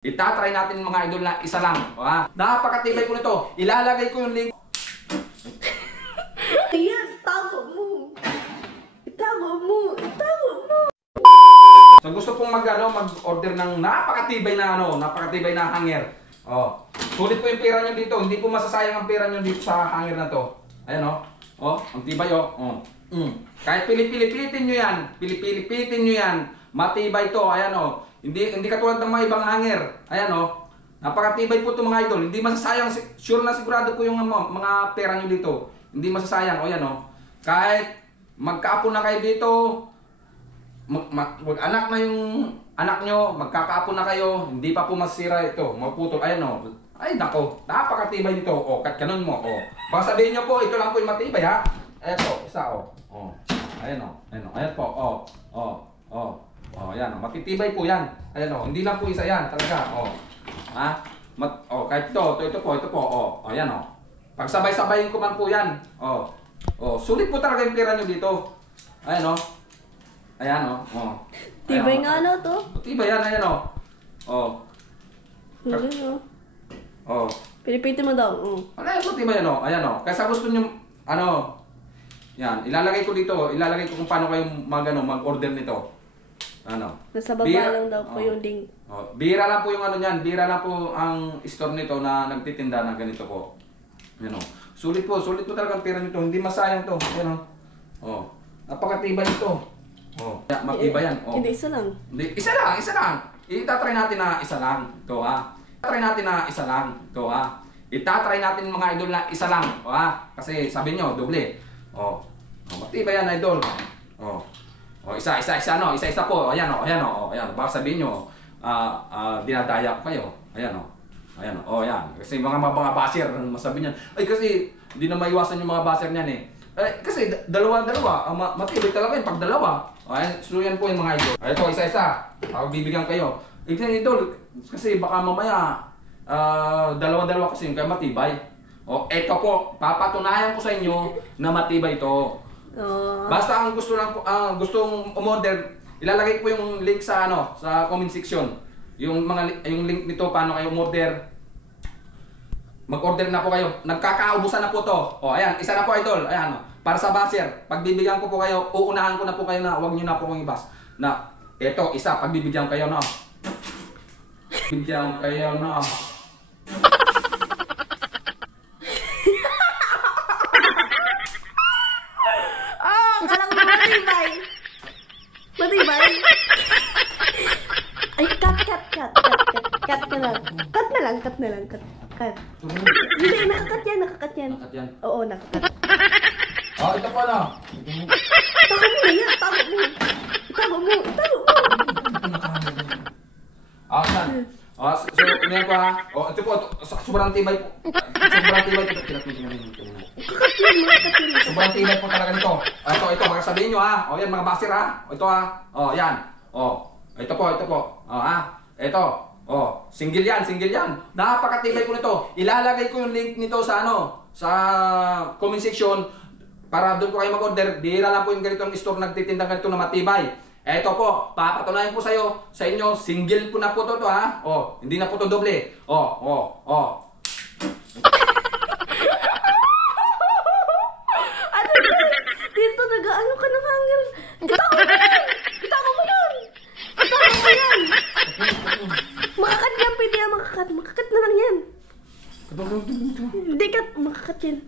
Itatry natin mga idol na isa lang. Napakatibay ko nito. Ilalagay ko yung link. Ayan, itago mo. Itago mo. Itago mo. So gusto pong mag-order ng napakatibay na hanger. Sulit po yung pera nyo dito. Hindi po masasayang ang pera nyo dito sa hanger na to. Ayan ang tibay Kahit pilipitin nyo yan. Pilipitin nyo yan. Matibay to. Ayan Hindi katulad ng mga ibang hanger. Ayan napakatibay po ito mga idol. Hindi masasayang. Sure na sigurado po yung mga pera nyo dito. Hindi masasayang. Ayan Kahit magkaapo na kayo dito, anak na yung anak nyo, magkakaapo na kayo, hindi pa po masira ito, maputol. Ayan Ay nako, napakatibay nito. Ganun mo. Baka sabihin nyo po, ito lang po yung matibay ha. Eto, isa Ayan ayan po. Ayan matitibay po yan. Ayan hindi lang po isa yan, talaga. Kahit ito po. Ayan pagsabay-sabayin ko man po yan. Sulit po talaga yung pera nyo dito. Ayan Ayan Tibay nga to. Tibay yan, ayan Pilipitin mo daw. Ayan po, tibay yan Ayan Kaya gusto nyo, yan, ilalagay ko dito. Ilalagay ko kung paano kayo mag-order nito. Nasa baba lang daw po yung link. Bira lang po yung niyan. Bira lang po ang store nito na nagtitinda ng ganito po. Ayan Sulit po talaga ang pera nito. Hindi masayang to. Ayan napakatibay nito. Matibay yan. Hindi, isa lang. Hindi, isa lang. Itatry natin na isa lang. Ito Itatry natin mga idol na isa lang. Kasi sabi nyo, doble. Matibay yan idol. Isa po. Ayan. Baka sabihin nyo, dinadaya ko kayo. Ayan. Kasi mga basher, masabi niyan. Ay kasi, hindi na maiwasan yung mga basher niyan kasi dalawa. Matibay talaga yung pag dalawa. So yan po yung mga idol. Ito, isa-isa. Bibigyan kayo. Idol, kasi baka mamaya, dalawa-dalawa kasi yung kayo matibay. Ito po, papatunayan ko sa inyo na matibay ito. Basta ang gustong umorder, ilalagay ko yung link sa sa comment section. Yung link nito paano kayo umorder. Mag-order na po kayo. Nagkakaubusan na po to. Ayan, isa na po idol. Ayan para sa basher, pagbibigyan ko po kayo, uunahan ko na po kayo na huwag niyo na po kong ibas. Na ito, isa pagbibigyan kayo Bigyan kayo Kalang matibay. Matibay. Ay, cut na lang. Hindi, nakakat yan. Oo, nakakat. Ito po Itago mo. So, ganyan po ito po, sobrang tibay po. Sobrang tibay po talaga nito. Ito, mga sabihin nyo yan, mga basir Ito yan. Ito po. Single yan. Napakatibay ko nito. Ilalagay ko yung link nito sa sa comment section para doon po kayo mag-order. Bihira lang po yung ganitong store nagtitinda ganito na matibay. Ito po, papatunayan ko sa inyo, single po na po to hindi na po to doble. Dito nag-ano ka ng hanger. Itago mo yan. Makakat yan, pwede yan makakat. Makakat na lang yan. Hindi makakat yan.